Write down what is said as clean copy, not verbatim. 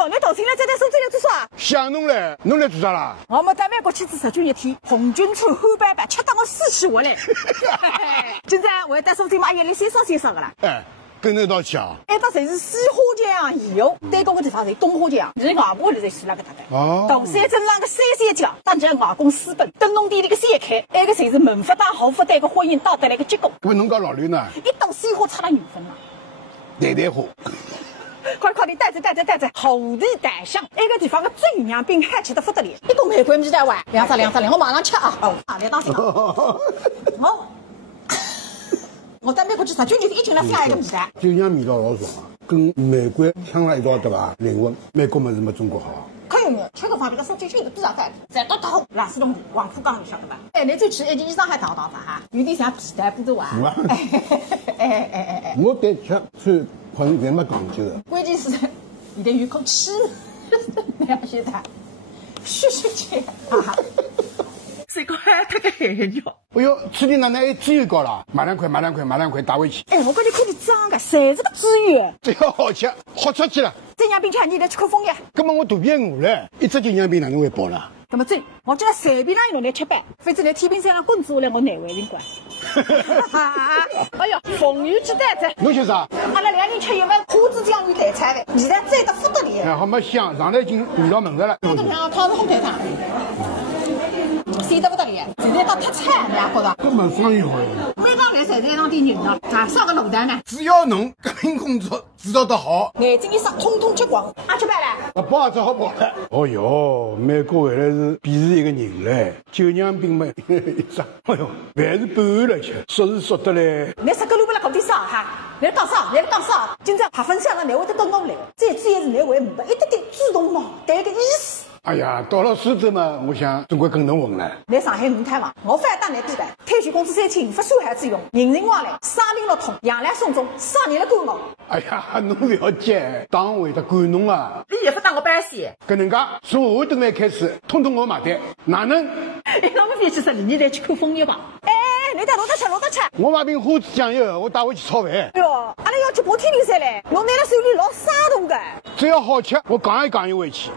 哟，你头天来这台手机来做啥？想侬嘞，侬来做啥啦？我们到美国去吃日均一天，红军餐汉堡饭吃到我死去活来。今朝我要带手机买夜里先烧的啦。哎，跟侬一道去啊？挨到侪是西花江以后，对角个地方侪东花江，你外婆里侪住那个搭的。哦。大山镇上个山山角，当家外公私奔，灯笼店里个三开，埃个侪是门不当户不对个婚姻道德来个结果。搿侬讲老吕呢？一朵鲜花插了缘分了。谈花。快点带着，后地带上那个地方的最娘饼好吃得不得了，一个玫瑰米带碗，两只，我马上吃啊！哦，来当心。哦，我在美国去日均一斤来下一个米的，酒酿味道老爽啊，跟玫瑰呛了一道对吧？灵魂，美国么子没中国好。可有没有？吃个方面的手机讯的多少饭，在到拉丝龙黄浦江，你晓得吧？哎，你最吃一件衣裳还打哈，有点像皮带布头啊。我对吃穿好像侪没讲究的。关键是你的鱼口吃，了解的，嘘去啊！谁个还他个海鸟？哎呦，吃的哪能还资源高了？马上快打回去。哎，我感觉看你脏个，谁是个资源？只要好吃，好出去了。这样并且你来去看枫叶。根本我肚皮饿了，一只酒酿饼哪能会饱了？那么这，我今日随便让一弄来吃饭，反正来天平山上滚下来，我难为情关。哎呦，风雨之带子，侬吃啥？阿拉2人吃一碗花枝酱鱼蛋菜饭，味道赞得不得了。哎，好么香，上来已经味道闻着了。这个汤是红菜汤，鲜得不得了，现在到特菜，你也觉着？根本生意好。每缸来菜菜上点人了，啊，烧个卤蛋呢？只要侬革命工作指导得好，眼睛一闭，通通吃光。啊，吃饭了？饱只好饱了。哦哟，美国回来是鄙视一个人嘞，酒酿饼嘛一张，哎哟，饭是半了吃，说是说得嘞。你10个路不来搞点啥哈？你来讲啥？今朝黑粉香了，你会得到我来，最主要是你会明白一点点主动矛盾的意思。哎呀，到了苏州嘛，我想总归更能混了。来上海5摊房，我反打来地板，退休工资3000，不收孩子用，人情往来，生病落痛，养来送终，啥人来管我？哎呀，侬不要急，党会得管侬啊！你也不当我班先。搿能介，从下顿饭开始，通通我买单，哪能？哎，那么别去12年来去看枫叶吧。哎，你带罗德吃。我买瓶花枝酱油，我带回去炒饭。哎哟，阿拉要去爬天灵山嘞，侬拿了手里老生动的。只要好吃，我讲一回去。